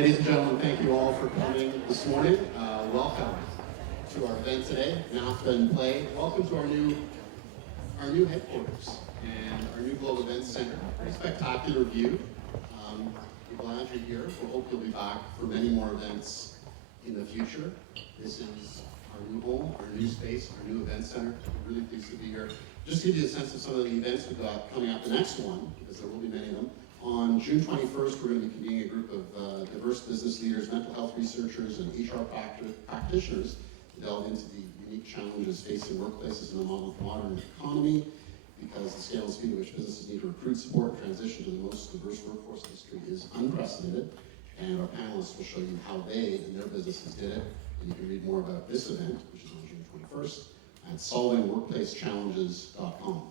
Ladies and gentlemen, thank you all for coming this morning. Welcome to our event today, NAFTA in Play. Welcome to our new headquarters and our new Global Events Center. Pretty spectacular view. We're glad you're here. We hope you'll be back for many more events in the future. This is our new home, our new space, our new event center. We're really pleased to be here. Just to give you a sense of some of the events we've got coming up, the next one, because there will be many of them. On June 21st, we're going to be convening a group of diverse business leaders, mental health researchers, and HR practitioners to delve into the unique challenges facing workplaces in the modern economy, because the scale and speed at which businesses need to recruit, support, and transition to the most diverse workforce in history is unprecedented. And our panelists will show you how they and their businesses did it. And you can read more about this event, which is on June 21st, at solvingworkplacechallenges.com.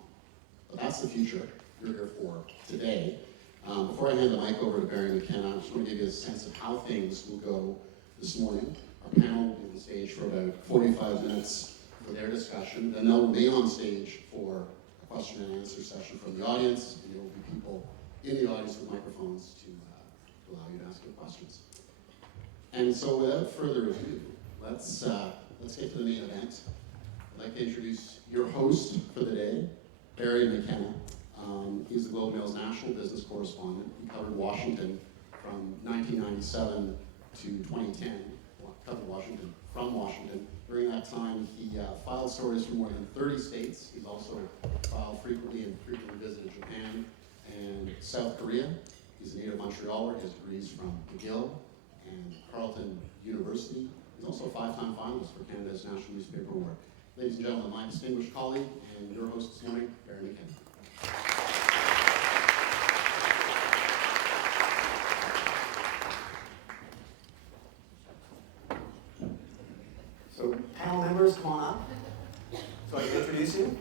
But that's the future you're here for today. Before I hand the mic over to Barry McKenna, I just want to give you a sense of how things will go this morning. Our panel will be on stage for about 45 minutes for their discussion. Then they'll remain on stage for a question and answer session from the audience, and there will be people in the audience with microphones to allow you to ask your questions. And so without further ado, let's get to the main event. I'd like to introduce your host for the day, Barry McKenna. He's the Globe and Mail's national business correspondent. He covered Washington from 1997 to 2010. Covered Washington from Washington. During that time, he filed stories from more than 30 states. He's also filed frequently and frequently visited Japan and South Korea. He's a native Montrealer. He has degrees from McGill and Carleton University. He's also a 5-time finalist for Canada's National Newspaper Award. Ladies and gentlemen, my distinguished colleague and your host this morning, Barry McKenna. So panel members, come on up so I can introduce you.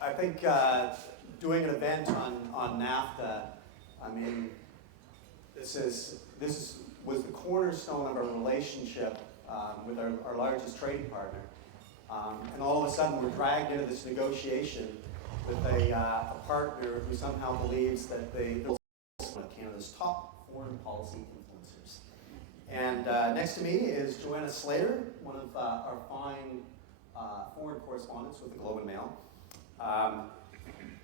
I think doing an event on NAFTA, I mean, this was the cornerstone of our relationship with our largest trading partner. And all of a sudden we're dragged into this negotiation with a partner who somehow believes that they're one of Canada's top foreign policy influencers. And next to me is Joanna Slater, one of our fine foreign correspondents with the Globe and Mail.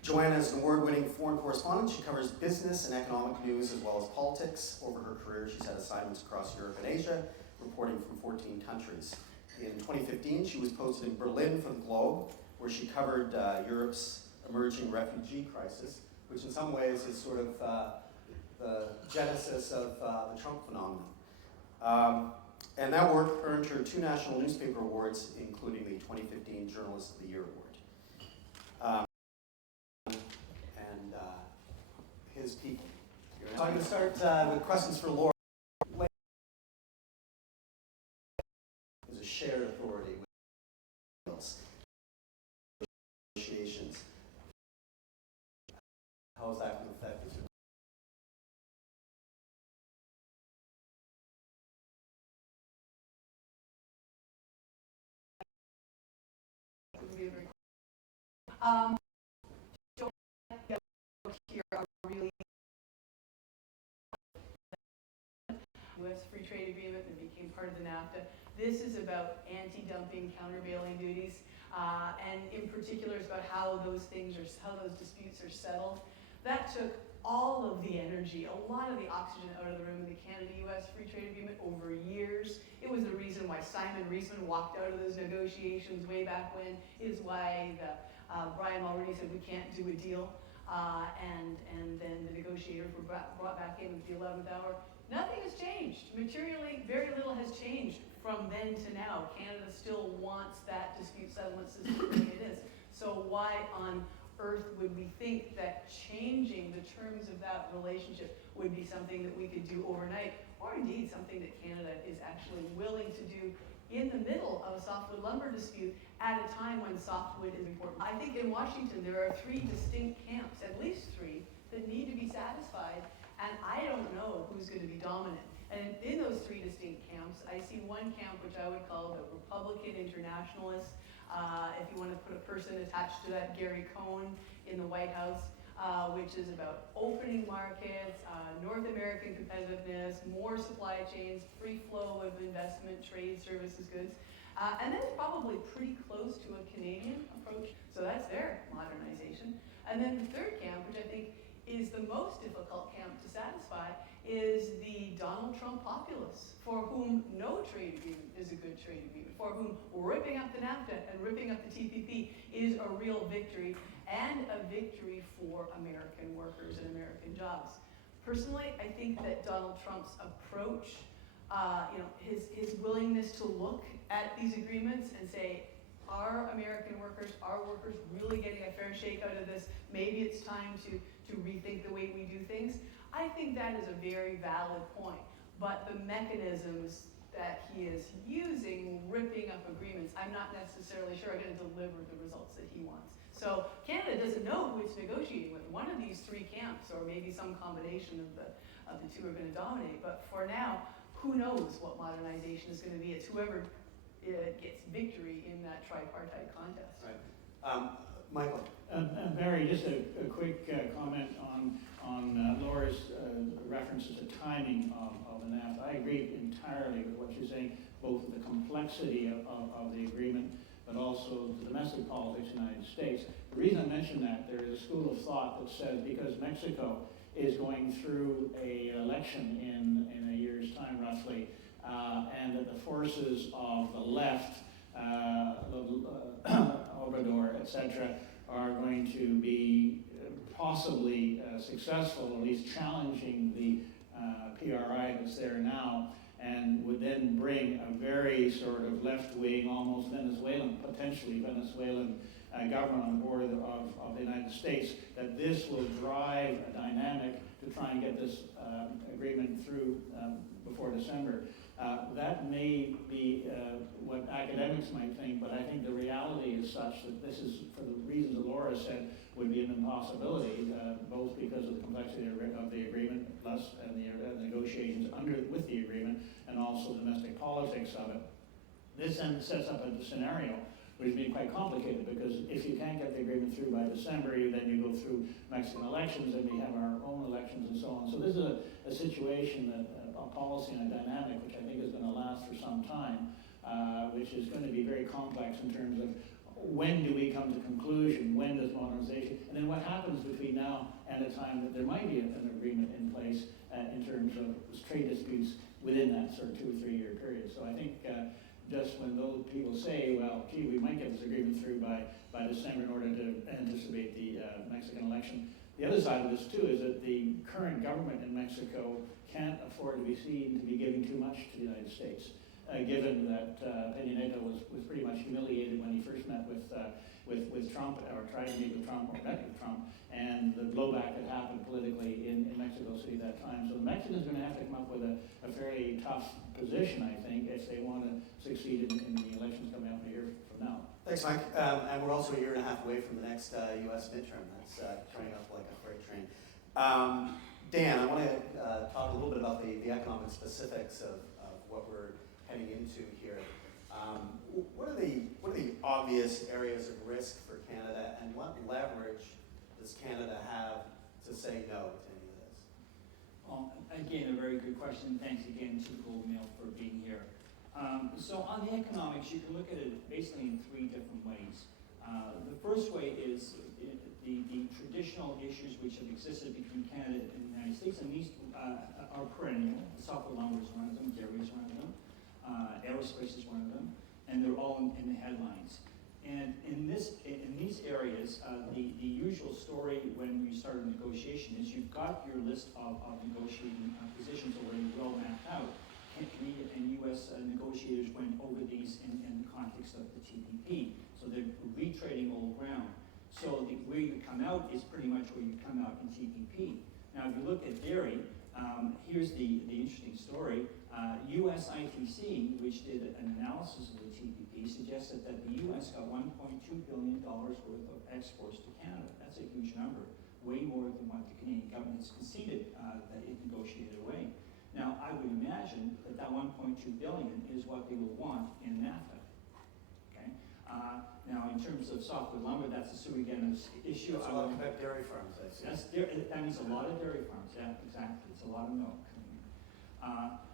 Joanna is an award-winning foreign correspondent. She covers business and economic news as well as politics. Over her career, she's had assignments across Europe and Asia, reporting from 14 countries. In 2015, she was posted in Berlin for the Globe, where she covered Europe's emerging refugee crisis, which in some ways is sort of the genesis of the Trump phenomenon. And that work earned her 2 national newspaper awards, including the 2015 Journalist of the Year Award. His people. So I'm going to start with questions for Laura. There's a shared authority with negotiations. How is that going to affect this? Here are really U.S. free trade agreement that became part of the NAFTA. This is about anti-dumping, countervailing duties, and in particular it's about how those disputes are settled. That took all of the energy, a lot of the oxygen out of the room in the Canada-U.S. free trade agreement over years. It was the reason why Simon Reisman walked out of those negotiations way back when. It is why Brian Mulroney said we can't do a deal. And then the negotiators were brought back in at the 11th hour. Nothing has changed. Materially, very little has changed from then to now. Canada still wants that dispute settlement system the way it is. So why on earth would we think that changing the terms of that relationship would be something that we could do overnight, or indeed something that Canada is actually willing to do in the middle of a softwood lumber dispute at a time when softwood is important? I think in Washington there are 3 distinct camps, at least 3, that need to be satisfied, and I don't know who's going to be dominant. And in those three distinct camps, I see one camp which I would call the Republican internationalists. If you want to put a person attached to that, Gary Cohn in the White House, which is about opening markets, North American competitiveness, more supply chains, free flow of investment, trade, services, goods. And that's probably pretty close to a Canadian approach. So that's their modernization. And then the third camp, which I think is the most difficult camp to satisfy, is the Donald Trump populists, for whom no trade agreement is a good trade agreement, for whom ripping up the NAFTA and ripping up the TPP is a real victory, and a victory for American workers and American jobs. Personally, I think that Donald Trump's approach, his willingness to look at these agreements and say, are American workers, are workers really getting a fair shake out of this? Maybe it's time to rethink the way we do things. I think that is a very valid point, but the mechanisms that he is using, ripping up agreements, I'm not necessarily sure are going to deliver the results that he wants. So Canada doesn't know who it's negotiating with. One of these three camps, or maybe some combination of the two, are going to dominate. But for now, who knows what modernization is going to be? It's whoever gets victory in that tripartite contest. Right. Michael. Barry, just a quick comment on Laura's references to timing of the NAFTA. I agree entirely with what you're saying, both the complexity of the agreement, but also the domestic politics in the United States. The reason I mention that, there is a school of thought that says because Mexico is going through an election in a year's time, roughly, and that the forces of the left, Obrador, etc., are going to be possibly successful, at least challenging the PRI that's there now, and would then bring a very sort of left-wing, almost Venezuelan, potentially Venezuelan government on board of the United States, that this will drive a dynamic to try and get this agreement through before December. That may be what academics might think, but I think the reality is such that this is, for the reasons that Laura said, would be an impossibility, both because of the complexity of the agreement, plus and the negotiations with the agreement, and also domestic politics of it. This then sets up a scenario which has been quite complicated, because if you can't get the agreement through by December, then you go through Mexican elections, and we have our own elections and so on. So this is a situation, that a policy and a dynamic, which I think is going to last for some time, which is going to be very complex in terms of when do we come to conclusion, when does modernization, and then what happens between now and the time that there might be an agreement in place in terms of trade disputes within that sort of 2 or 3 year period. So I think just when those people say, well, gee, we might get this agreement through by December in order to anticipate the Mexican election. The other side of this too is that the current government in Mexico can't afford to be seen to be giving too much to the United States, given that Peña Nieto was pretty much humiliated when he first met with Trump, or tried to meet with Trump, or met with Trump, and the blowback that happened politically in Mexico City at that time. So the Mexicans are going to have to come up with a fairly tough position, I think, if they want to succeed in the elections coming up a year from now. Thanks, Mike. And we're also a year and a half away from the next U.S. midterm. That's turning up like a freight train. Dan, I want to talk a little bit about the economic specifics of what we're heading into here. What are the obvious areas of risk for Canada, and what leverage does Canada have to say no to any of this? Well, again, a very good question. Thanks again to Gold Mail for being here. So on the economics, you can look at it basically in 3 different ways. The first way is the traditional issues which have existed between Canada and the United States, and these are perennial. Softwood lumber is one of them, dairy is one of them, aerospace is one of them, and they're all in the headlines. And in these areas, the usual story when you start a negotiation is you've got your list of negotiating positions already well mapped out. Canadian and U.S. Negotiators went over these in the context of the TPP. So they're retrading old ground. So where you come out is pretty much where you come out in TPP. Now, if you look at dairy, here's the interesting story. U.S. ITC, which did an analysis of the TPP, suggested that the U.S. got $1.2 billion worth of exports to Canada. That's a huge number, way more than what the Canadian government has conceded that it negotiated away. Now, I would imagine that that 1.2 billion is what they will want in NAFTA. Okay. Now, in terms of softwood lumber, that's a sui generis issue. It's a lot about dairy farms, I see. That means a lot of dairy farms. Yeah, exactly. It's a lot of milk.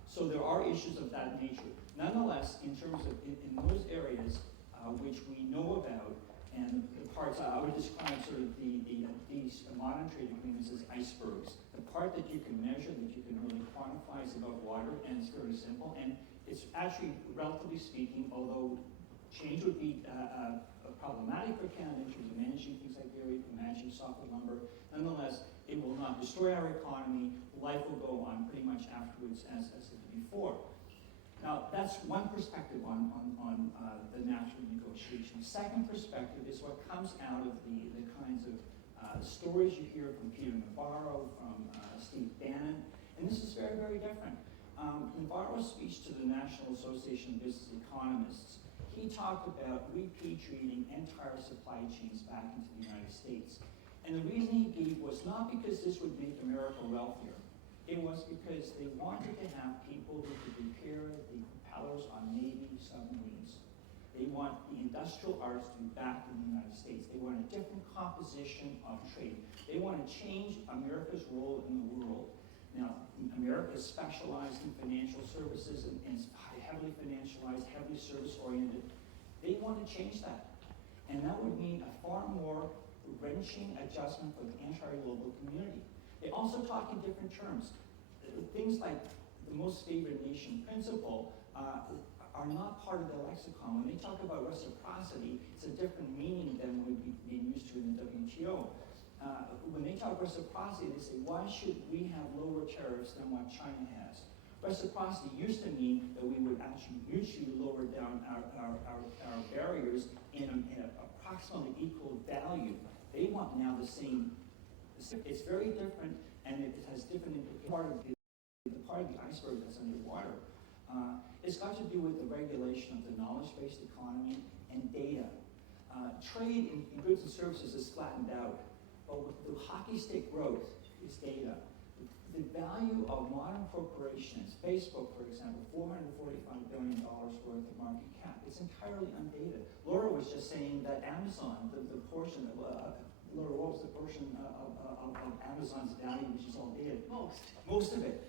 So there are issues of that nature. Nonetheless, in terms of in those areas which we know about, and the parts I would describe sort of these modern trade agreements as icebergs. The part that you can measure, that you can really quantify, is about water, and it's very simple. And it's actually, relatively speaking, although change would be problematic for Canada in terms of managing things like dairy, managing softwood lumber, nonetheless, it will not destroy our economy. Life will go on pretty much afterwards as it did before. Now, that's one perspective on the NAFTA negotiation. Second perspective is what comes out of the kinds of stories you hear from Peter Navarro, from Steve Bannon, and this is very, very different. Navarro's speech to the National Association of Business Economists, he talked about repatriating entire supply chains back into the United States. And the reason he gave was not because this would make America wealthier. It was because they wanted to have people who could repair the propellers on Navy submarines. They want the industrial arts to be back in the United States. They want a different composition of trade. They want to change America's role in the world. Now, America is specialized in financial services and is heavily financialized, heavily service-oriented. They want to change that. And that would mean a far more wrenching adjustment for the entire global community. They also talk in different terms. Things like the most favored nation principle are not part of the lexicon. When they talk about reciprocity, it's a different meaning than would be being used to in the WTO. When they talk reciprocity, they say, why should we have lower tariffs than what China has? Reciprocity used to mean that we would actually mutually lower down our barriers in an approximately equal value. They want now the same. It's very different, and it has different part of the iceberg that's underwater. It's got to do with the regulation of the knowledge-based economy and data. Trade in goods and services is flattened out, but with the hockey stick growth is data. The value of modern corporations, Facebook, for example, $445 billion worth of market cap. It's entirely undated. Laura was just saying that Amazon, the portion of Laura, what was the portion of Amazon's value, which is all dated? Most of it.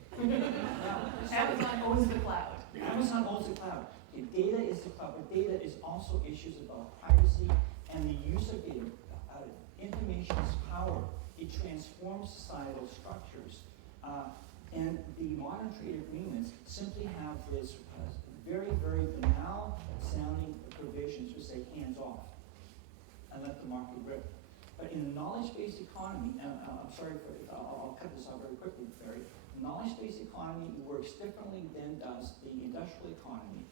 Amazon owns the cloud. Amazon owns the cloud. Okay, data is the cloud, but data is also issues about privacy and the use of data. Information is power. It transforms societal structures. And the modern trade agreements simply have this very, very banal sounding provisions which say hands off and let the market rip. But in a knowledge-based economy, and I'm sorry for I'll cut this out very quickly, Barry. The knowledge-based economy works differently than does the industrial economy.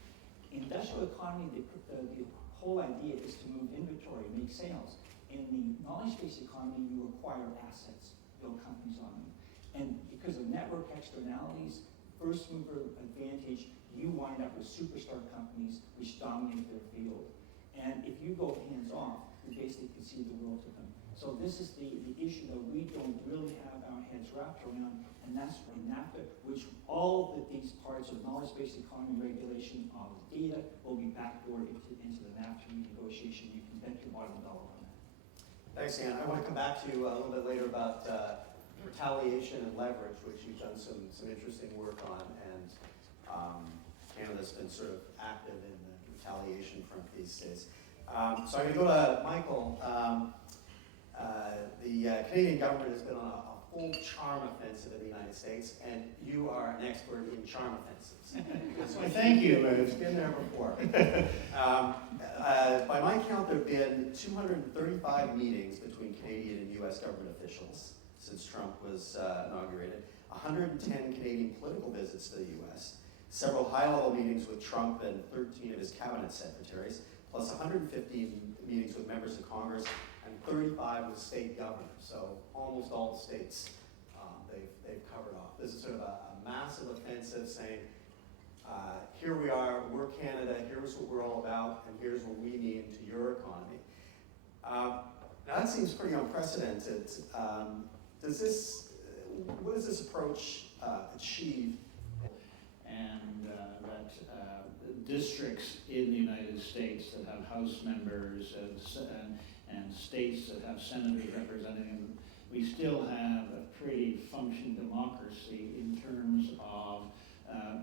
In industrial economy, the whole idea is to move inventory, make sales. In the knowledge-based economy, you acquire assets, build companies on them. And because of network externalities, first mover advantage, you wind up with superstar companies which dominate their field. And if you go hands off, you basically concede the world to them. So this is the issue that we don't really have our heads wrapped around, and that's where NAFTA, which all of these parts of knowledge-based economy regulation of data will be backdoored into the NAFTA renegotiation. You can bet your bottom dollar on that. Thanks, Dan. I want to come back to you a little bit later about retaliation and leverage, which you've done some interesting work on, and Canada's been sort of active in the retaliation front these days. So I'm going to go to Michael. The Canadian government has been on a full charm offensive in the United States, and you are an expert in charm offensives. Well, thank you. It's been there before. By my count, there have been 235 meetings between Canadian and U.S. government officials since Trump was inaugurated, 110 Canadian political visits to the U.S., several high-level meetings with Trump and 13 of his cabinet secretaries, plus 115 meetings with members of Congress, and 35 with state governors. So almost all the states they've covered off. This is sort of a massive offensive saying, here we are, we're Canada, here's what we're all about, and here's what we mean to your economy. Now that seems pretty unprecedented. What does this approach achieve and that districts in the United States that have House members and states that have senators representing them, we still have a pretty functioning democracy in terms of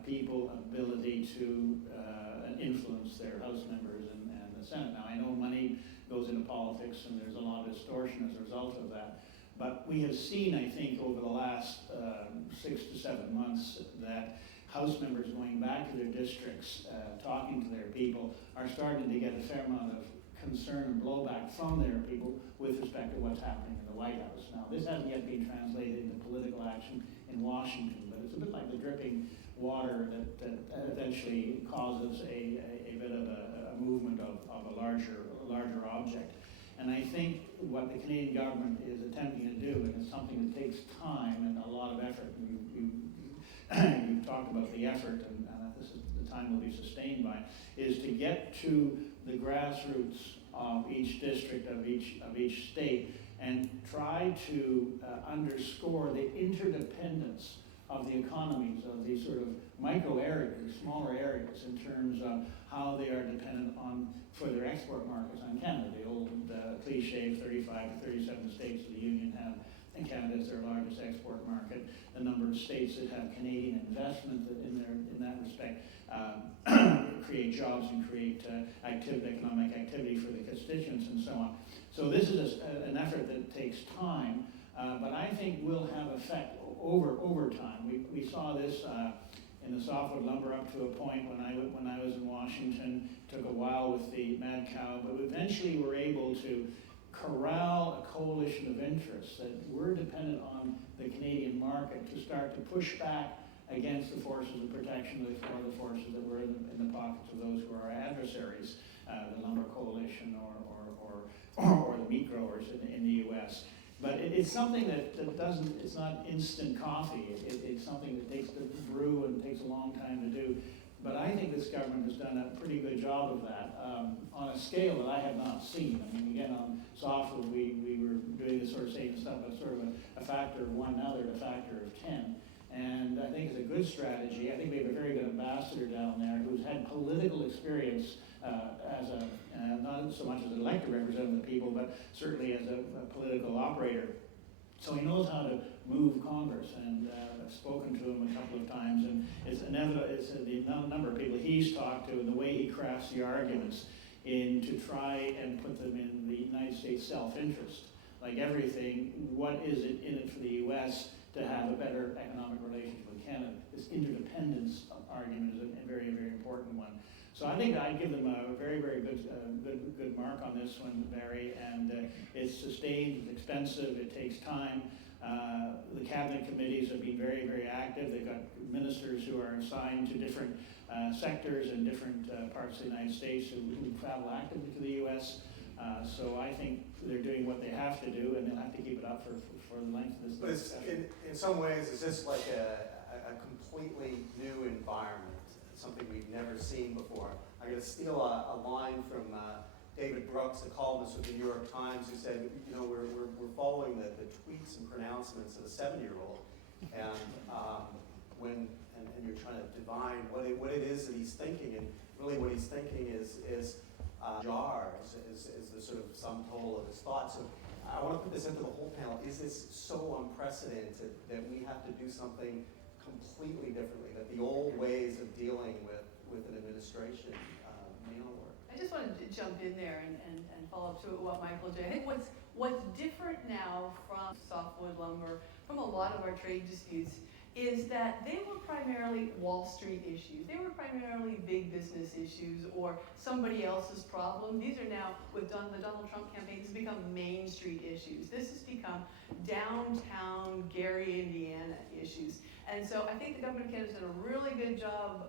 people's ability to influence their House members and the Senate. Now, I know money goes into politics and there's a lot of distortion as a result of that, but we have seen, I think, over the last 6 to 7 months that House members going back to their districts, talking to their people, are starting to get a fair amount of concern and blowback from their people with respect to what's happening in the White House. Now, this hasn't yet been translated into political action in Washington, but it's a bit like the dripping water that eventually causes a bit of a movement of a larger object. And I think what the Canadian government is attempting to do, and it's something that takes time and a lot of effort, and you've talked about the effort, and this is the time will be sustained by, is to get to the grassroots of each district, of each state, and try to underscore the interdependence of the economies of these sort of micro areas, smaller areas, in terms of how they are dependent on, for their export markets on Canada. The old cliche, 35 to 37 states of the Union have, and Canada is their largest export market. The number of states that have Canadian investment in that respect create jobs and create economic activity for the constituents and so on. So this is an effort that takes time, but I think will have effect over time. We saw this in the softwood lumber up to a point when I was in Washington. It took a while with the mad cow, but eventually we were able to corral a coalition of interests that were dependent on the Canadian market to start to push back against the forces of protection, or the forces that were in the pockets of those who are our adversaries, the Lumber Coalition or the meat growers in the U.S. But it's something that doesn't, it's not instant coffee. It's something that takes to brew and takes a long time to do. But I think this government has done a pretty good job of that on a scale that I have not seen. I mean, again, on softwood, we were doing this sort of same stuff, but sort of a factor of 1, now they're at a factor of 10. And I think it's a good strategy. I think we have a very good ambassador down there who's had political experience as not so much as an elected representative of the people, but certainly as a political operator. So he knows how to move Congress, and I've spoken to him a couple of times, and it's inevitable, it's the number of people he's talked to and the way he crafts the arguments to try and put them in the United States self-interest. Like everything, what is it in it for the U.S. to have a better economic relationship with Canada? This interdependence argument is a very, very important one. So I think I'd give them a very, very good mark on this one, Barry, and it's sustained, it's expensive, it takes time. The cabinet committees have been very, very active. They've got ministers who are assigned to different sectors in different parts of the United States who travel actively to the U.S. So I think they're doing what they have to do, and they'll have to keep it up for the length of this But discussion. in some ways, it's just like a completely new environment, something we've never seen before. I'm going to steal a line from David Brooks, a columnist with the New York Times, who said, you know, we're following the tweets and pronouncements of a 7-year-old, and you're trying to divine what it is that he's thinking, and really what he's thinking is jars is the sort of sum total of his thoughts. So I want to put this into the whole panel. Is this so unprecedented that we have to do something completely differently, that the old ways of dealing with an administration may not work? I just wanted to jump in there and follow up to what Michael did. I think what's different now from softwood lumber, from a lot of our trade disputes, is that they were primarily Wall Street issues. They were primarily big business issues or somebody else's problem. These are now, with the Donald Trump campaign, this has become Main Street issues. This has become downtown Gary, Indiana issues. And so I think the government of Canada's done a really good job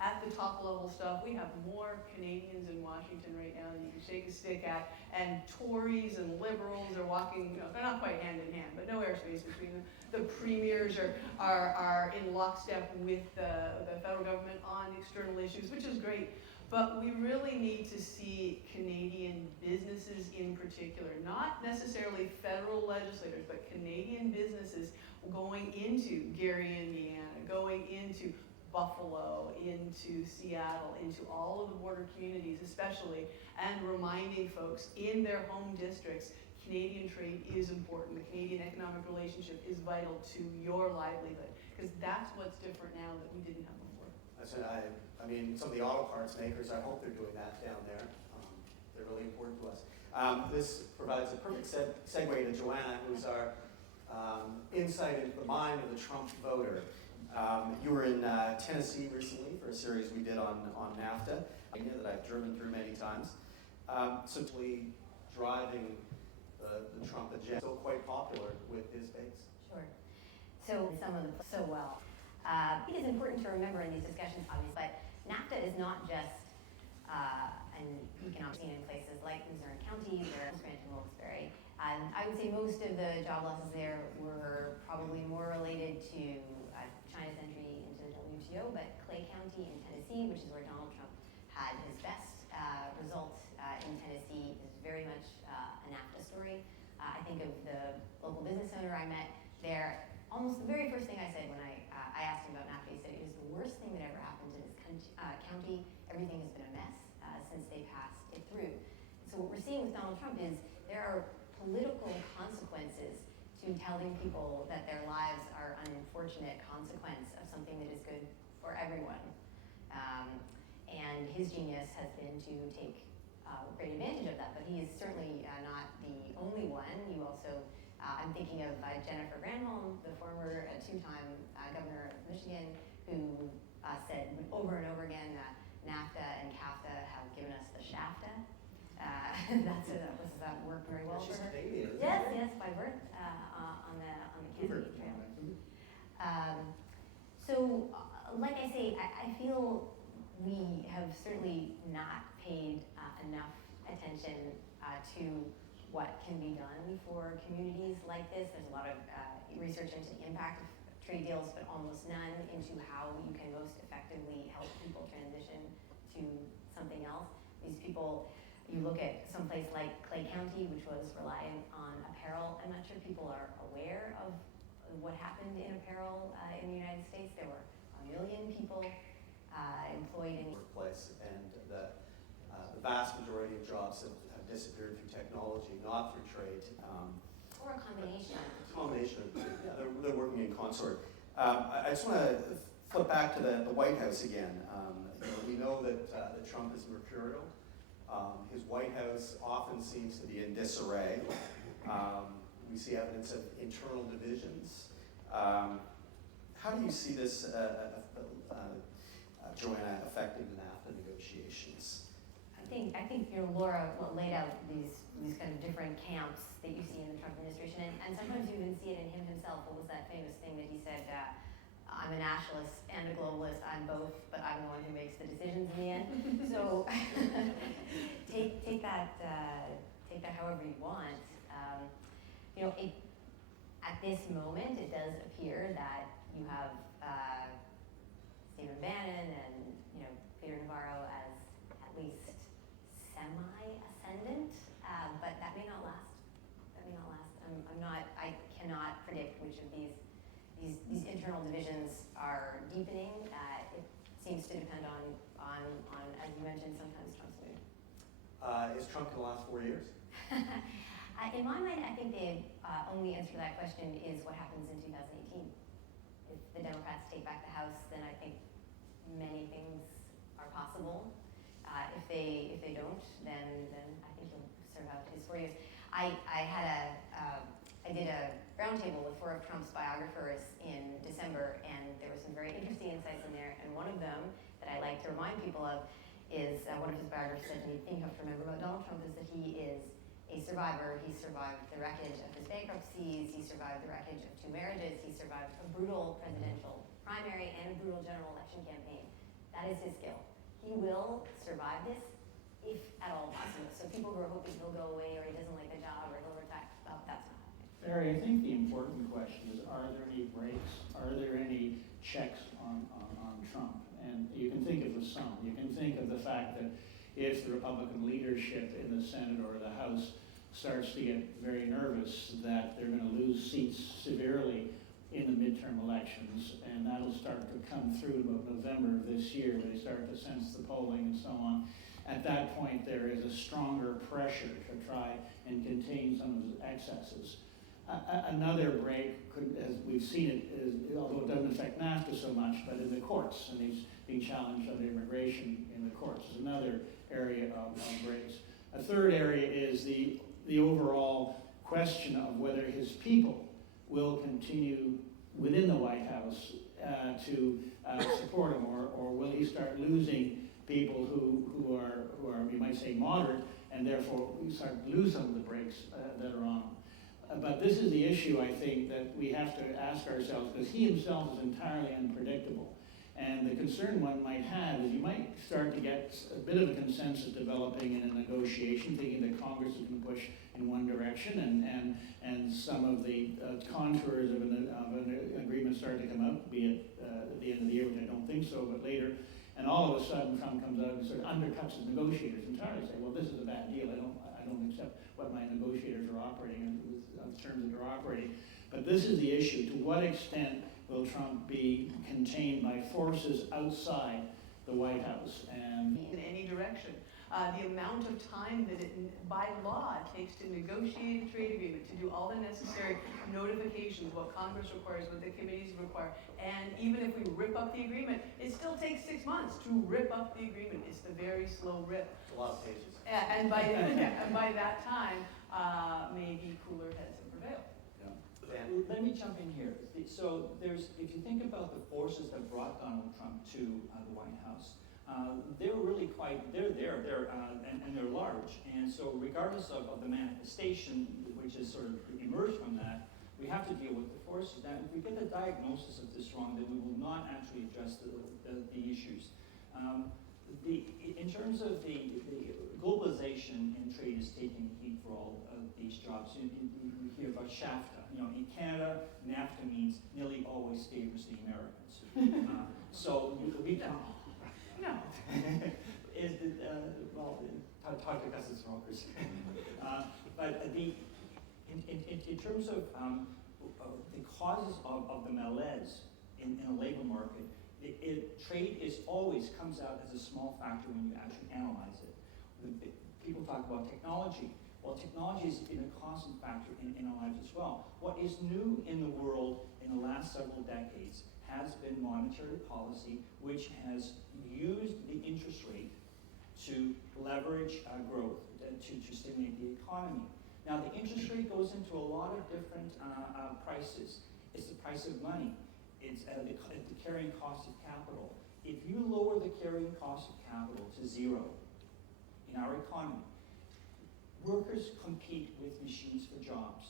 at the top level stuff. We have more Canadians in Washington right now than you can shake a stick at, and Tories and Liberals are walking, you know, they're not quite hand in hand, but no airspace between them. The premiers are in lockstep with the federal government on external issues, which is great. But we really need to see Canadian businesses in particular, not necessarily federal legislators, but Canadian businesses going into Gary, Indiana, going into Buffalo, into Seattle, into all of the border communities especially, and reminding folks in their home districts, Canadian trade is important. The Canadian economic relationship is vital to your livelihood, because that's what's different now that we didn't have before. I mean, some of the auto parts makers, I hope they're doing that down there. They're really important to us. This provides a perfect segue to Joanna, who's our insight into the mind of the Trump voter. You were in Tennessee recently for a series we did on NAFTA, that I've driven through many times. Simply driving the Trump agenda, still quite popular with his base. Sure. So some of them so well. It is important to remember in these discussions, obviously, but NAFTA is not just an economic scene in places like Missouri County or Scranton, Wilkes-Barre. I would say most of the job losses there were probably more related to China's entry into the WTO, but Clay County in Tennessee, which is where Donald Trump had his best result in Tennessee, is very much a NAFTA story. I think of the local business owner I met there. Almost the very first thing I said when I asked him about NAFTA, he said it was the worst thing that ever happened to this county. Everything has been a mess since they passed it through. So what we're seeing with Donald Trump is there are political consequences to telling people that their lives are an unfortunate consequence of something that is good for everyone. And his genius has been to take great advantage of that, but he is certainly not the only one. You also, I'm thinking of Jennifer Granholm, the former two-time governor of Michigan, who said over and over again, NAFTA and CAFTA have given us the shafta. Does that work very well for her? Canadian, isn't Yes, she? yes, by birth on the Canadian Trail. So, like I say, I feel we have certainly not paid enough attention to what can be done for communities like this. There's a lot of research into the impact of trade deals, but almost none into how you can most effectively help people transition to something else. These people, you look at some place like Clay County, which was reliant on apparel. I'm not sure people are aware of what happened in apparel in the United States. There were 1 million people employed in workplace, and the vast majority of jobs have disappeared through technology, not through trade. or a combination. Yeah, they're working in consort. I just want to flip back to the White House again. We know that Trump is mercurial. His White House often seems to be in disarray. We see evidence of internal divisions. How do you see this, Joanna, affecting the NAFTA negotiations? I think Laura laid out these kind of different camps that you see in the Trump administration, and sometimes you even see it in him himself. What was that famous thing that he said? I'm a nationalist and a globalist. I'm both, but I'm the one who makes the decisions in the end. So take that however you want. At this moment, it does appear that you have Stephen Bannon and Peter Navarro as at least semi-ascendant, but that may not last. I cannot predict which of these internal divisions are deepening. It seems to depend on, as you mentioned, sometimes Trump's mood. Is Trump going to last 4 years? In my mind, I think the only answer to that question is what happens in 2018. If the Democrats take back the House, then I think many things are possible. If they don't, then I think he'll serve out his 4 years. I did a roundtable with 4 of Trump's biographers in December, and there were some very interesting insights in there. And one of them that I like to remind people of is one of his biographers said to me, the thing you have to remember about Donald Trump is that he is a survivor. He survived the wreckage of his bankruptcies. He survived the wreckage of 2 marriages. He survived a brutal presidential primary and a brutal general election campaign. That is his skill. He will survive this if at all possible. So people who are hoping he'll go away or he doesn't like the job or he'll retire, well, that's not happening. Barry, I think the important question is, are there any brakes? Are there any checks on Trump? And you can think of some. You can think of the fact that if the Republican leadership in the Senate or the House starts to get very nervous that they're going to lose seats severely in the midterm elections, and that'll start to come through about November of this year. They start to sense the polling and so on. At that point, there is a stronger pressure to try and contain some of the excesses. Another break, as we've seen it, is, although it doesn't affect NAFTA so much, but in the courts, and he's being challenged on immigration in the courts is another area of breaks. A third area is the overall question of whether his people will continue within the White House to support him, or will he start losing people who are, you might say, moderate, and therefore we start to lose some of the breaks that are on him. But this is the issue, I think, that we have to ask ourselves, because he himself is entirely unpredictable. And the concern one might have is you might start to get a bit of a consensus developing in a negotiation, thinking that Congress is going to push in one direction, and some of the contours of an agreement start to come out, be it at the end of the year, which I don't think so, but later. And all of a sudden, Trump comes out and sort of undercuts his negotiators entirely, say, well, this is a bad deal. I don't accept what my negotiators are operating in terms that they're operating. But this is the issue. To what extent will Trump be contained by forces outside the White House? And in any direction. The amount of time that it, by law, takes to negotiate a trade agreement, to do all the necessary notifications, what Congress requires, what the committees require, and even if we rip up the agreement, it still takes 6 months to rip up the agreement. It's the very slow rip. It's a lot of pages. And by that time, maybe cooler heads have prevailed. Dan? Let me jump in here. So if you think about the forces that brought Donald Trump to the White House, they're really they're there, and they're large. And so regardless of the manifestation, which is sort of emerged from that, we have to deal with the forces. Now, if we get the diagnosis of this wrong, then we will not actually address the issues. In terms of the globalization in trade is taking heat for all of these jobs. You hear about NAFTA. In Canada, NAFTA means nearly always favors the Americans. So we can. No. Talk to Custis Smokers. But in terms of the causes of the malaise in a labor market, trade always comes out as a small factor when you actually analyze it. People talk about technology. Well, technology has been a constant factor in our lives as well. What is new in the world in the last several decades has been monetary policy, which has used the interest rate to leverage growth, to stimulate the economy. Now, the interest rate goes into a lot of different prices. It's the price of money. It's the carrying cost of capital. If you lower the carrying cost of capital to zero in our economy, workers compete with machines for jobs,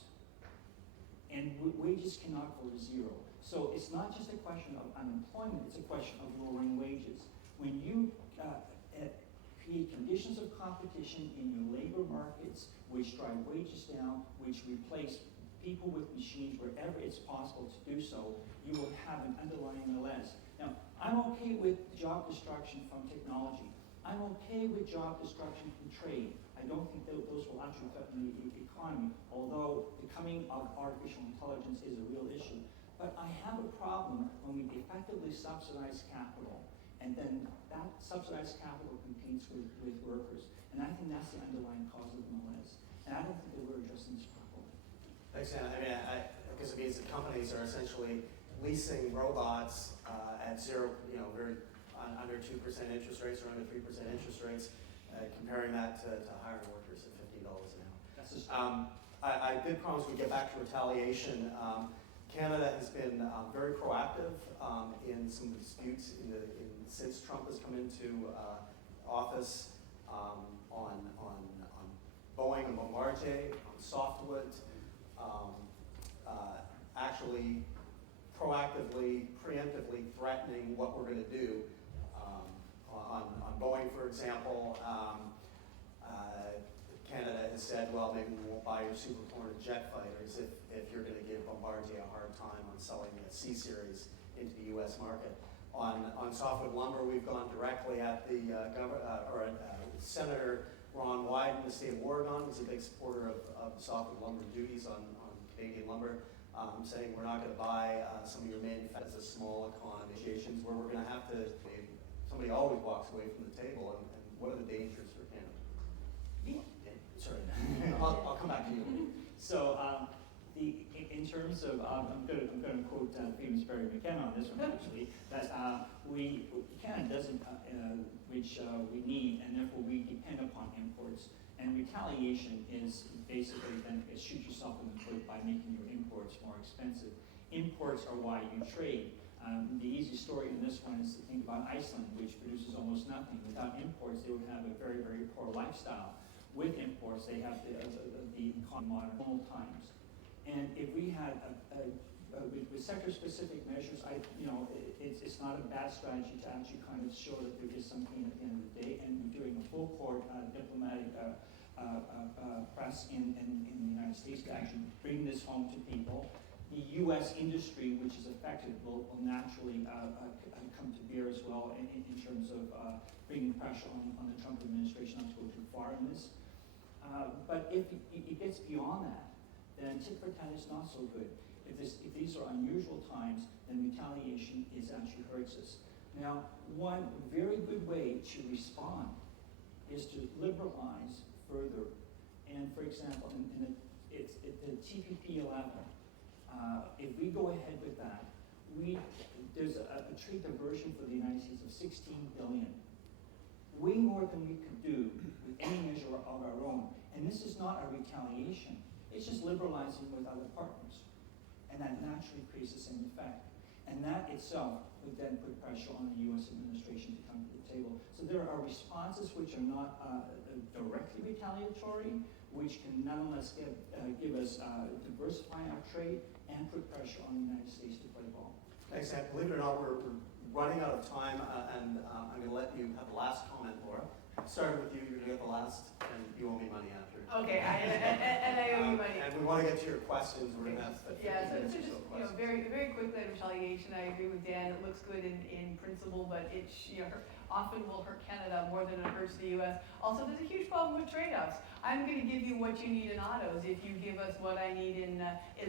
and wages cannot go to zero. So it's not just a question of unemployment, it's a question of lowering wages. When you create conditions of competition in your labor markets which drive wages down, which replace people with machines wherever it's possible to do so, you will have an underlying malaise. Now, I'm okay with job destruction from technology. I'm okay with job destruction from trade. I don't think that those will actually threaten the economy, although the coming of artificial intelligence is a real issue. But I have a problem when we effectively subsidize capital, and then that subsidized capital competes with workers. And I think that's the underlying cause of the malaise. And I don't think that we're addressing this properly. Thanks, Dan. Because it means that companies are essentially leasing robots at zero, under 2% interest rates or under 3% interest rates, comparing that to hiring workers at $50 an hour. That's just I did promise we'd get back to retaliation. Canada has been very proactive in some disputes since Trump has come into office on Boeing and Bombardier, on Softwood, actually proactively, preemptively threatening what we're going to do. On Boeing, for example, Canada has said, well, maybe we won't buy your Super Hornet jet fighters if you're going to give Bombardier a hard time on selling the C-Series into the U.S. market. On softwood lumber, we've gone directly at the Senator Ron Wyden, the state of Oregon, who's a big supporter of softwood lumber duties on Canadian lumber. saying we're not going to buy some of your manufacturers as a small economy negotiations where we're going to have to, somebody always walks away from the table, and what are the dangers for Canada? Okay, sorry, I'll come back to you. So, in terms of, I'm going to quote famous Barry McKenna on this one actually, that Canada doesn't, which we need, and therefore we depend upon imports. And retaliation is basically then shoot yourself in the foot by making your imports more expensive. Imports are why you trade. The easy story in this one is to think about Iceland, which produces almost nothing. Without imports, they would have a very, very poor lifestyle. With imports, they have the modern times. And if we had with sector-specific measures, it's not a bad strategy to actually kind of show that there is something at the end of the day, and we're doing a full court diplomatic press in the United States to actually bring this home to people. The U.S. industry, which is affected, will naturally come to bear as well in terms of bringing pressure on the Trump administration not to go too far in this. But if it gets beyond that, then tit for tat is not so good. If these are unusual times, then retaliation actually hurts us. Now, one very good way to respond is to liberalize further. And for example, in the TPP 11, if we go ahead with that, there's a trade diversion for the United States of $16 billion. Way more than we could do with any measure of our own. And this is not a retaliation. It's just liberalizing with other partners. And that naturally creates the same effect. And that itself would then put pressure on the U.S. administration to come to the table. So there are responses which are not directly retaliatory, which can nonetheless give us diversify our trade and put pressure on the United States to play ball. Thanks, Ed. Believe it or not, we're running out of time, and I'm going to let you have the last comment, Laura. Starting with you, you're going to get the last, and you owe me money after. Okay, and I owe you money. And we want to get to your questions. We're going to have 15 Yeah, so minutes just or so questions. very very quickly on retaliation, I agree with Dan. It looks good in principle, but it often will hurt Canada more than it hurts the U.S. Also, there's a huge problem with trade-offs. I'm going to give you what you need in autos if you give us what I need in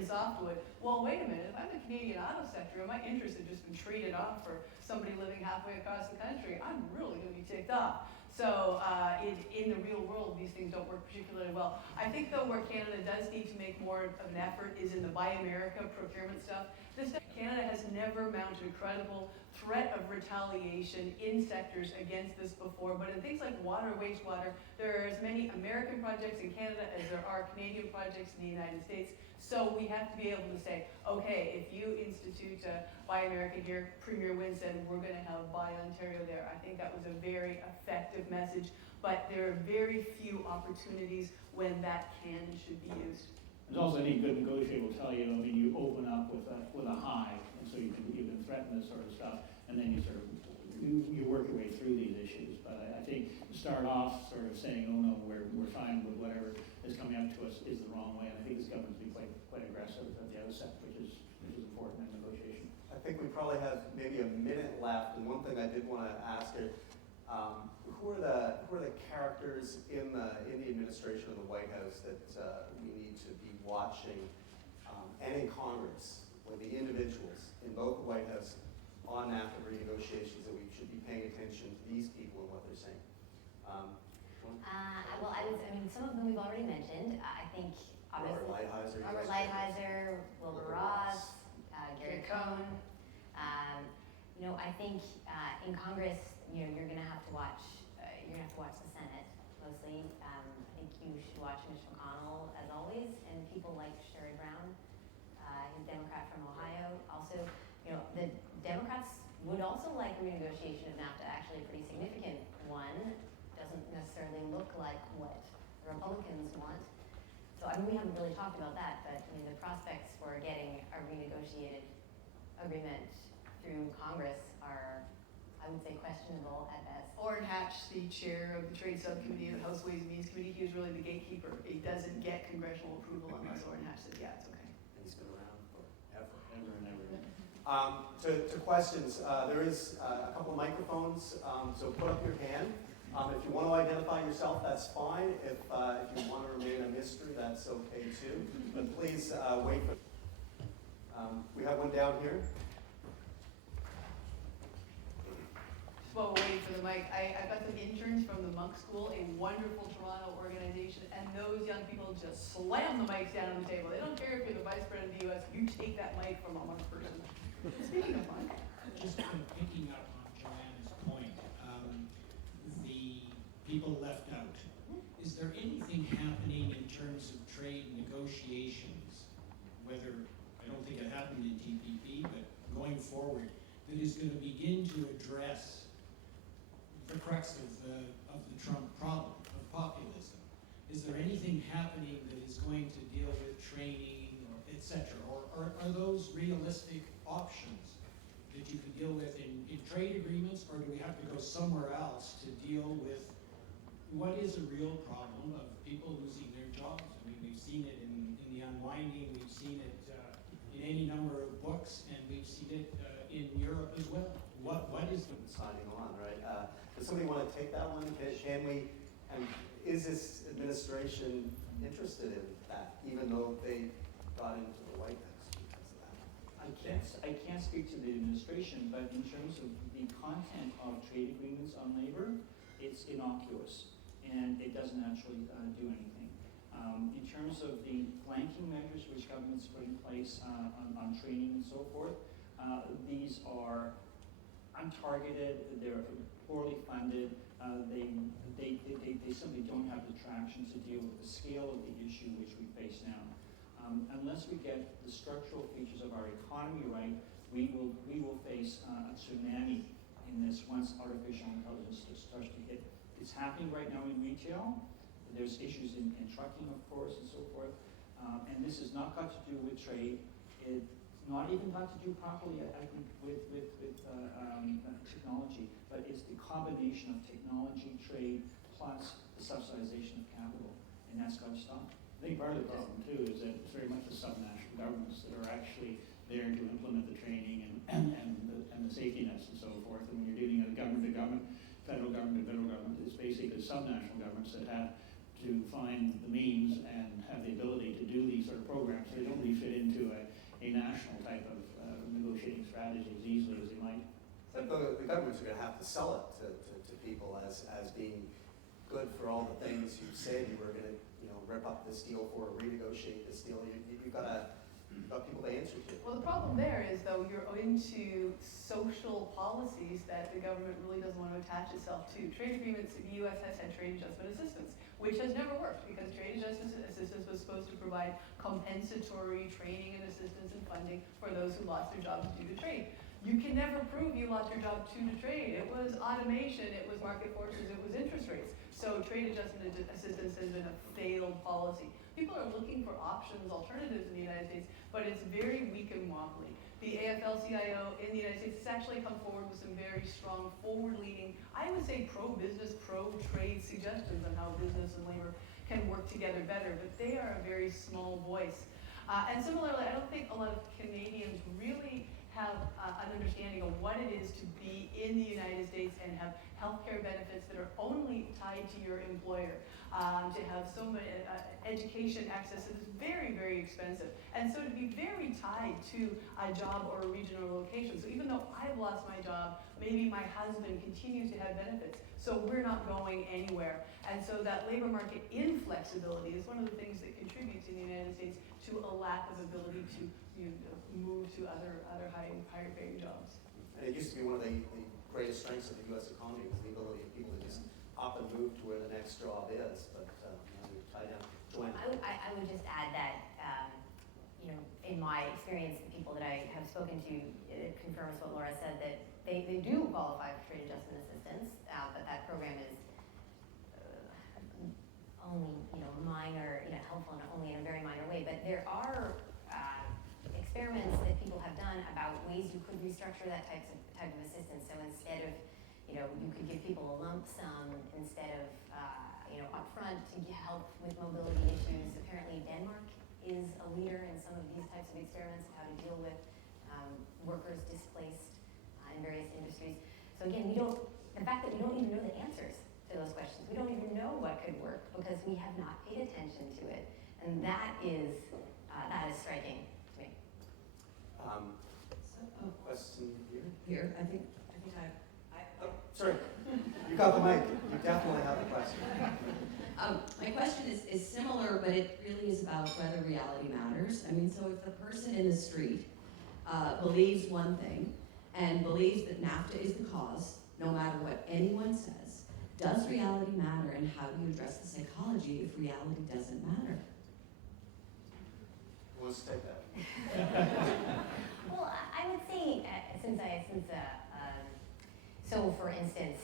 softwood. Well, wait a minute. If I'm the Canadian auto sector and my interests have just been traded off for somebody living halfway across the country, I'm really going to be ticked off. So in the real world, these things don't work particularly well. I think, though, where Canada does need to make more of an effort is in the Buy America procurement stuff. Canada has never mounted a credible threat of retaliation in sectors against this before, but in things like water, wastewater, there are as many American projects in Canada as there are Canadian projects in the United States. So we have to be able to say, okay, if you institute Buy America here, Premier Wynne said we're going to have Buy Ontario there. I think that was a very effective message, but there are very few opportunities when that can and should be used. There's also any good negotiator will tell you, you open up with a high, and so you can threaten this sort of stuff, and then you sort of you work your way through these issues. But I think to start off sort of saying, oh no, we're fine with whatever is coming up to us is the wrong way. And I think this government's been quite aggressive at the outset, which is important in negotiation. I think we probably have maybe a minute left, and one thing I did want to ask you, who are the characters in the administration of the White House that we need to be watching, and in Congress, like the individuals in both the White House on NAFTA renegotiations that we should be paying attention to these people and what they're saying? Some of them we've already mentioned. I think obviously Robert Lighthizer, Wilbur Ross, Gary Cohn. I think in Congress, you're going to have to watch. You're going to have to watch the Senate mostly. I think you should watch Mitch McConnell as always, and people like Sherrod Brown, he's a Democrat from Ohio. Also, the Democrats would also like a renegotiation of NAFTA. Actually, a pretty significant one. Doesn't necessarily look like what the Republicans want. So we haven't really talked about that, but the prospects for getting a renegotiated agreement through Congress are, I would say, questionable at best. Orrin Hatch, the chair of the Trade Subcommittee of the House Ways and Means Committee, he was really the gatekeeper. He doesn't get congressional approval unless Orrin Hatch says, yeah, it's okay. And he's been around forever. Ever and ever. To questions, there is a couple of microphones, so put up your hand. If you want to identify yourself, that's fine. If you want to remain a mystery, that's okay too. But please wait for We have one down here. While we're waiting for the mic, I've got some interns from the Monk School, a wonderful Toronto organization, and those young people just slam the mics down on the table. They don't care if you're the vice president of the US, you take that mic from a Monk person. Speaking of Monk. Just picking up on Joanna's point, the people left out. Is there anything happening in terms of trade negotiations, whether, I don't think it happened in TPP, but going forward, that is going to begin to address the crux of the Trump problem of populism? Is there anything happening that is going to deal with training, or et cetera? Or are those realistic options that you can deal with in trade agreements, or do we have to go somewhere else to deal with what is a real problem of people losing their jobs? I mean, we've seen it in the unwinding, we've seen it in any number of books, and we've seen it in Europe as well. What is the... Signing on, right? Does somebody want to take that one? Can we, and is this administration interested in that, even though they got into the White House because of that? I can't speak to the administration, but in terms of the content of trade agreements on labor, it's innocuous, and it doesn't actually do anything. In terms of the flanking measures which governments put in place on training and so forth, these are untargeted, they're poorly funded, they simply don't have the traction to deal with the scale of the issue which we face now. Unless we get the structural features of our economy right, we will face a tsunami in this once artificial intelligence starts to hit. It's happening right now in retail. There's issues in trucking, of course, and so forth. And this has not got to do with trade. It's not even got to do properly, I think, with technology, but it's the combination of technology, trade, plus the subsidization of capital, and that's got to stop. I think part of the problem too is that it's very much the subnational governments that are actually there to implement the training and the safety nets and so forth. And when you're dealing with government to government, federal government to federal government, it's basically subnational governments that have to find the means and have the ability to do these sort of programs. So they don't really fit into a national type of negotiating strategy as easily as they might. But the governments are going to have to sell it to people as being good for all the things you said you were going to, rip up this deal for, renegotiate this deal. You've got people to answer to. Well, the problem there is, though, you're into social policies that the government really doesn't want to attach itself to. Trade agreements, the U.S. has had trade adjustment assistance, which has never worked because trade adjustment assistance was supposed to provide compensatory training and assistance and funding for those who lost their jobs due to trade. You can never prove you lost your job due to trade. It was automation, it was market forces, it was interest rates. So trade adjustment assistance has been a failed policy. People are looking for options, alternatives in the United States, but it's very weak and wobbly. The AFL-CIO in the United States has actually come forward with some very strong, forward-leaning, I would say pro-business, pro-trade suggestions on how business and labor can work together better, but they are a very small voice. And similarly, I don't think a lot of Canadians really have an understanding of what it is to be in the United States and have healthcare benefits that are only tied to your employer. To have so much education access is very, very expensive. And so to be very tied to a job or a regional location. So even though I've lost my job, maybe my husband continues to have benefits. So we're not going anywhere. And so that labor market inflexibility is one of the things that contributes in the United States to a lack of ability to move to other higher paying jobs. And it used to be one of the greatest strengths of the U.S. economy was the ability of people to just up and move to where the next job is, but now we're tied down. Joanne? I would just add that, in my experience, the people that I have spoken to confirms what Laura said, that they do qualify for trade adjustment assistance, but that program is only, minor, helpful and only in a very minor way. But there are experiments that people have done about ways you could restructure that type of assistance. So instead of, you could give people a lump sum instead of, upfront to help with mobility issues. Apparently Denmark is a leader in some of these types of experiments of how to deal with workers displaced in various industries. So again, the fact that we don't even know the answers to those questions, we don't even know what could work because we have not paid attention to it. And that is striking to me. Question here? Here, I think Oh, sorry, you got the mic. You definitely have a question. my question is similar, but it really is about whether reality matters. I mean, so if the person in the street believes one thing and believes that NAFTA is the cause, no matter what anyone says, does reality matter, and how do you address the psychology if reality doesn't matter? Who wants to take that? Well, I would say, so for instance,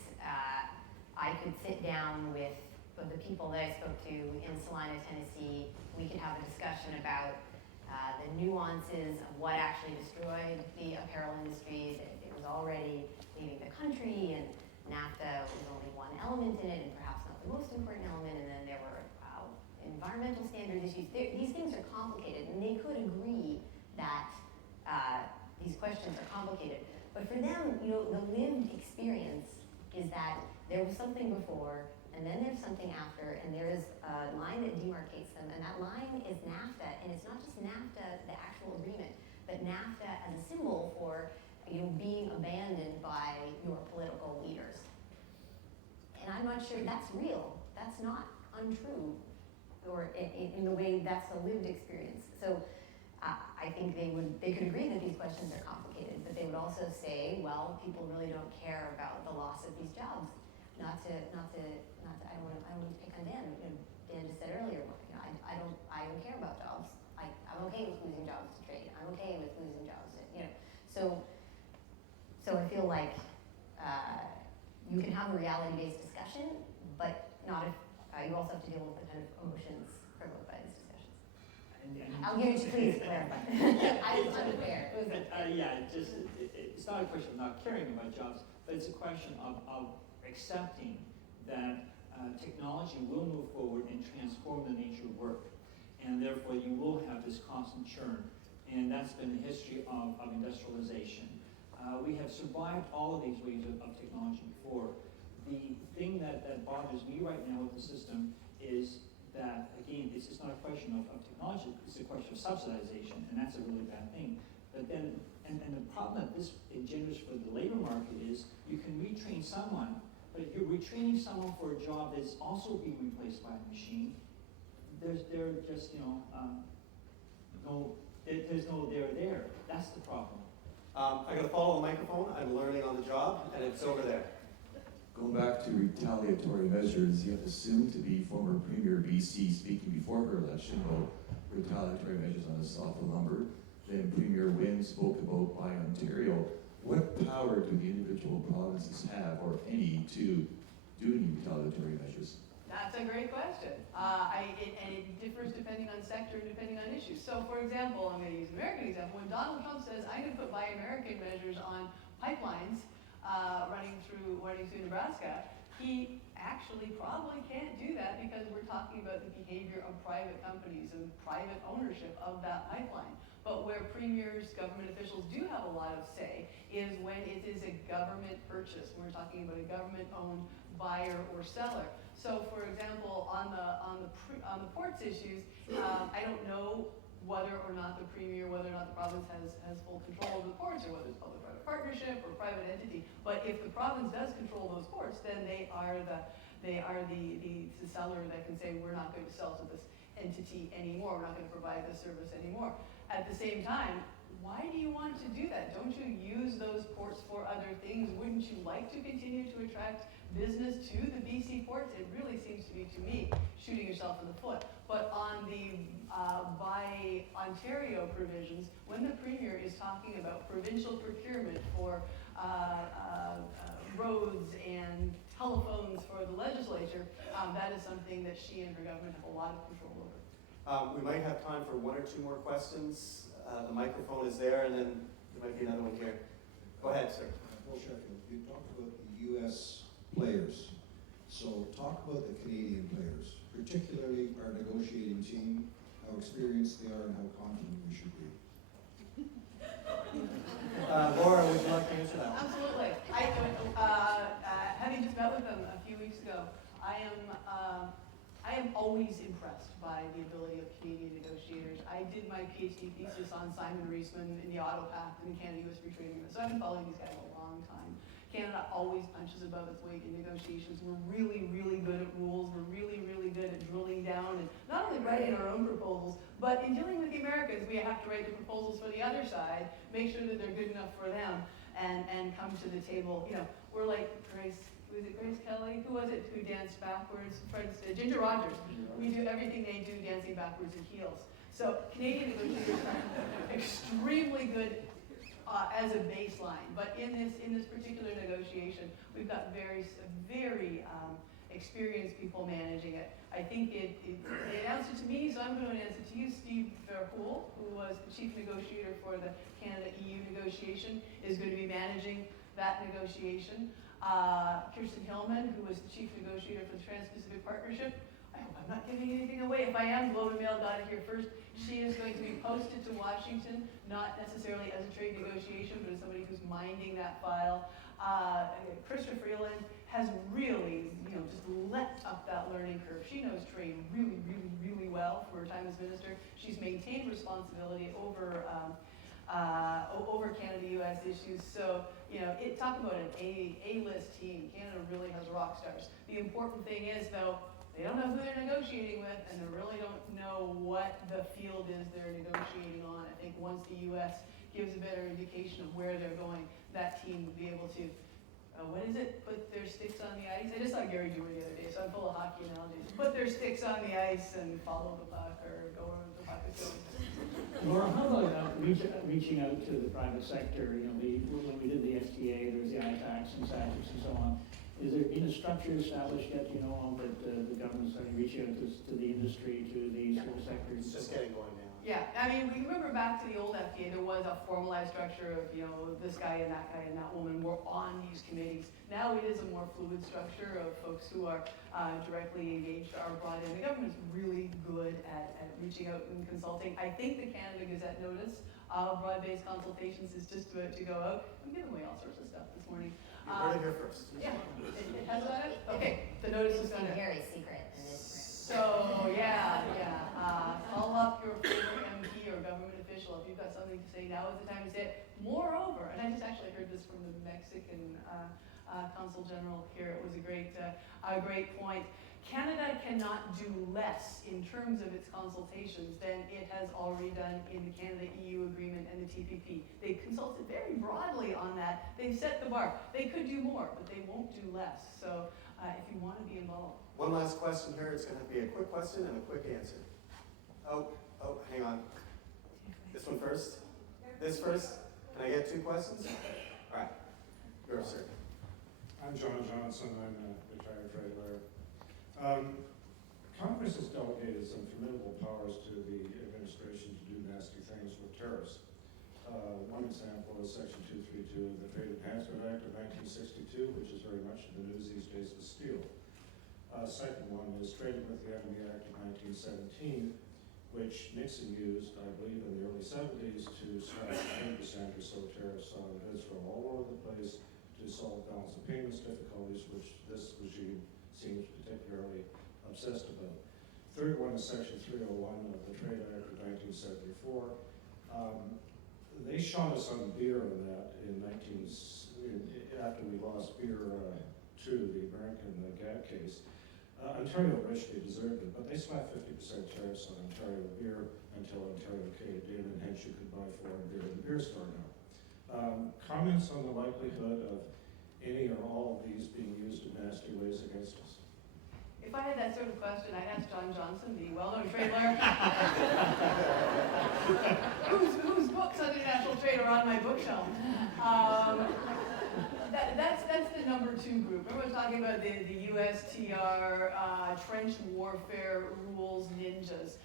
I could sit down with the people that I spoke to in Salina, Tennessee. We could have a discussion about the nuances of what actually destroyed the apparel industry, that it was already leaving the country, and NAFTA was only one element in it, and perhaps not the most important element, and then there were environmental standards issues. These things are complicated, and they could agree that these questions are complicated. But for them, the lived experience is that there was something before, and then there's something after, and there is a line that demarcates them, and that line is NAFTA, and it's not just NAFTA, the actual agreement, but NAFTA as a symbol for being abandoned by your political leaders. And I'm not sure that's real. That's not untrue, or in the way that's a lived experience. So I think they could agree that these questions are complicated, but they would also say, well, people really don't care about the loss of these jobs. I don't want to pick on Dan. Dan just said earlier, I don't care about jobs. I'm okay with losing jobs to trade. I'm okay with losing jobs So I feel like you can have a reality-based discussion, but not if you also have to deal with the kind of emotions provoked by these discussions. I'll give you, please clarify. I was unfair. It's not a question of not caring about jobs, but it's a question of accepting that technology will move forward and transform the nature of work. And therefore you will have this constant churn. And that's been the history of industrialization. We have survived all of these waves of technology before. The thing that bothers me right now with the system is that, again, this is not a question of technology, it's a question of subsidization, and that's a really bad thing. But then, and the problem that this engenders for the labor market is you can retrain someone, but if you're retraining someone for a job that's also being replaced by a machine, there's no there. That's the problem. I got to follow the microphone. I'm learning on the job, and it's over there. Going back to retaliatory measures, you have the soon-to-be former Premier BC speaking before her election about retaliatory measures on the softwood lumber. Then Premier Wynne spoke about Buy Ontario. What power do the individual provinces have, or any, to do any retaliatory measures? That's a great question. And it differs depending on sector and depending on issues. So for example, I'm going to use an American example. When Donald Trump says, I'm going to put Buy American measures on pipelines running through Nebraska, he actually probably can't do that because we're talking about the behavior of private companies and private ownership of that pipeline. But where premiers, government officials do have a lot of say is when it is a government purchase. When we're talking about a government-owned buyer or seller. So, for example, on the ports issues, I don't know whether or not the premier, whether or not the province has full control of the ports, or whether it's public-private partnership or private entity. But if the province does control those ports, then they are the seller that can say, we're not going to sell to this entity anymore. We're not going to provide this service anymore. At the same time, why do you want to do that? Don't you use those ports for other things? Wouldn't you like to continue to attract business to the BC ports? It really seems to be, to me, shooting yourself in the foot. But on the Buy Ontario provisions, when the Premier is talking about provincial procurement for roads and telephones for the legislature, that is something that she and her government have a lot of control over. We might have time for one or two more questions. The microphone is there, and then there might be another one here. Go ahead, sir. Bill Sheffield, you talked about the U.S. players. So talk about the Canadian players, particularly our negotiating team, how experienced they are and how confident we should be. Laura, would you like to answer that? Absolutely. Having just met with them a few weeks ago, I am always impressed by the ability of Canadian negotiators. I did my PhD thesis on Simon Reisman in the Auto Pact and the Canada-US Free Trade Agreement, so I've been following these guys a long time. Canada always punches above its weight in negotiations. We're really, really good at rules. We're really, really good at drilling down and not only writing our own proposals, but in dealing with the Americans, we have to write the proposals for the other side, make sure that they're good enough for them, and come to the table. You know, we're like Grace, was it Grace Kelly? Who was it who danced backwards? Ginger Rogers. We do everything they do dancing backwards in heels. So Canadian negotiators are extremely good as a baseline, but in this particular negotiation, we've got very experienced people managing it. I think they announced it to me, so I'm going to announce it to you. Steve Verhoeven, who was the chief negotiator for the Canada-EU negotiation, is going to be managing that negotiation. Kirsten Hillman, who was the chief negotiator for the Trans-Pacific Partnership. I hope I'm not giving anything away. If I am, Globe and Mail got it here first. She is going to be posted to Washington, not necessarily as a trade negotiation, but as somebody who's minding that file. Krista Freeland has really, just leapt up that learning curve. She knows trade really, really, really well for her time as minister. She's maintained responsibility over Canada-US issues. So, talk about an A-list team. Canada really has rock stars. The important thing is, though, they don't know who they're negotiating with, and they really don't know what the field is they're negotiating on. I think once the U.S. gives a better indication of where they're going, that team will be able to, put their sticks on the ice. I just saw Gary Dewar the other day, so I'm full of hockey analogies. Put their sticks on the ice and follow the puck, or go where the puck is going. Laura, how about reaching out to the private sector? When we did the FTA, there was the ITACs and SACIPs and so on. Is there been a structure established yet, that the government's starting to reach out to the industry, to the service sector? It's just getting going now. Yeah, I mean, we remember back to the old FTA, there was a formalized structure of, this guy and that woman were on these committees. Now it is a more fluid structure of folks who are directly engaged or brought in. The government's really good at reaching out and consulting. I think the Canada Gazette notice of broad-based consultations is just about to go out. I'm giving away all sorts of stuff this morning. You heard it here first. Yeah, it has that it? Okay, the notice is going to... very secret. So, call up your favorite MP or government official if you've got something to say. Now is the time to say it. Moreover, and I just actually heard this from the Mexican Consul General here. It was a great point. Canada cannot do less in terms of its consultations than it has already done in the Canada-EU agreement and the TPP. They consulted very broadly on that. They've set the bar. They could do more, but they won't do less. So if you want to be involved. One last question here. It's going to be a quick question and a quick answer. Oh, hang on. This one first? This first? Can I get 2 questions? All right. Yours, sir. I'm John Johnson. I'm a retired trade lawyer. Congress has delegated some formidable powers to the administration to do nasty things with tariffs. One example is Section 232 of the Trade Enhancement Act of 1962, which is very much in the news these days with steel. Second one is Trading with the Enemy Act of 1917, which Nixon used, I believe, in the early 70s to slash 10% or so tariffs on goods from all over the place to solve balance of payments difficulties, which this regime seems particularly obsessed about. Third one is Section 301 of the Trade Act of 1974. They shot us on beer on that after we lost beer to the American GATT case. Ontario richly deserved it, but they slapped 50% tariffs on Ontario beer until Ontario caved in, and hence you could buy foreign beer in the beer store now. Comments on the likelihood of any or all of these being used in nasty ways against us? If I had that sort of question, I'd ask John Johnson, the well-known trade lawyer, whose books on international trade are on my bookshelf. That's the number 2 group. Remember I was talking about the USTR trench warfare rules ninjas.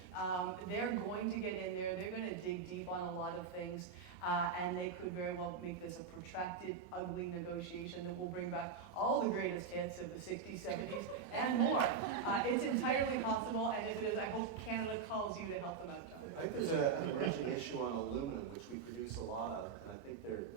They're going to get in there. They're going to dig deep on a lot of things. And they could very well make this a protracted, ugly negotiation that will bring back all the greatest hits of the 60s, 70s, and more. It's entirely possible, and if it is, I hope Canada calls you to help them out, John. I think there's an emerging issue on aluminum, which we produce a lot of, and I think there's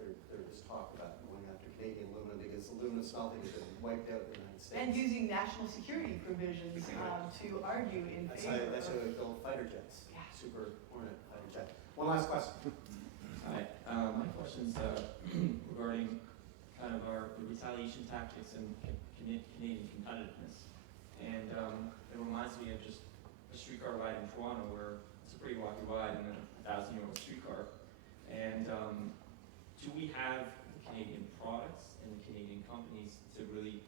talk about going after Canadian Canadian aluminum because aluminum smelting has been wiped out in the United States. And using national security provisions to argue in favor. That's how they build fighter jets. Yeah. Super Hornet fighter jet. One last question. Hi, my question's regarding kind of the retaliation tactics and Canadian competitiveness. And it reminds me of just a streetcar ride in Toronto where it's a pretty rocky ride in a 1,000-year-old streetcar. And do we have the Canadian products and the Canadian companies to really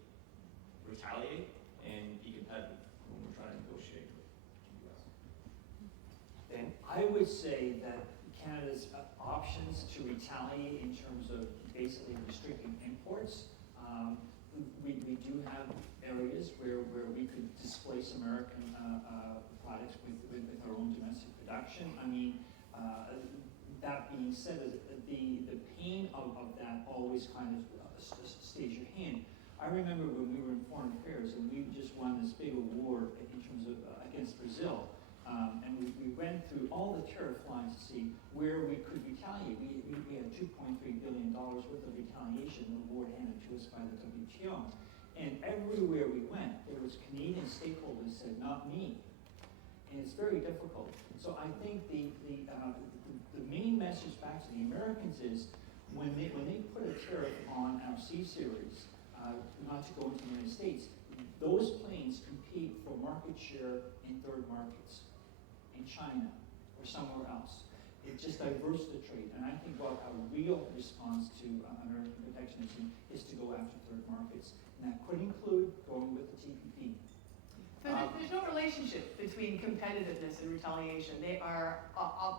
retaliate and be competitive when we're trying to negotiate with the US? Dan? I would say that Canada's options to retaliate in terms of basically restricting imports, we do have areas where we could displace American products with our own domestic production. I mean, that being said, the pain of that always kind of stays your hand. I remember when we were in foreign affairs and we just won this big award in terms of against Brazil. And we went through all the tariff lines to see where we could retaliate. We had $2.3 billion worth of retaliation award handed to us by the WTO. And everywhere we went, there was Canadian stakeholders said, not me. And it's very difficult. So I think the main message back to the Americans is when they put a tariff on our C series, not to go into the United States, those planes compete for market share in third markets, in China or somewhere else. It just diverts the trade. And I think what a real response to American protectionism is to go after third markets. And that could include going with the TPP. So there's no relationship between competitiveness and retaliation. They are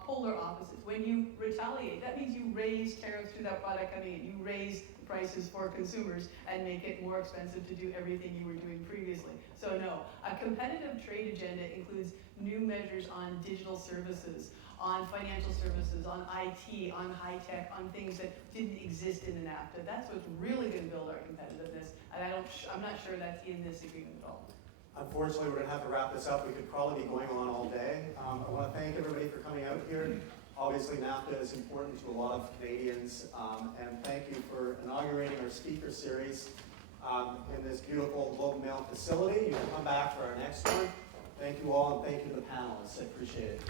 polar opposites. When you retaliate, that means you raise tariffs to that product coming in. You raise the prices for consumers and make it more expensive to do everything you were doing previously. So no, a competitive trade agenda includes new measures on digital services, on financial services, on IT, on high tech, on things that didn't exist in the NAFTA. That's what's really going to build our competitiveness. And I'm not sure that's in this agreement at all. Unfortunately, we're going to have to wrap this up. We could probably be going on all day. I want to thank everybody for coming out here. Obviously, NAFTA is important to a lot of Canadians, and thank you for inaugurating our speaker series in this beautiful Globe and Mail facility. You can come back for our next one. Thank you all, and thank you to the panelists. I appreciate it.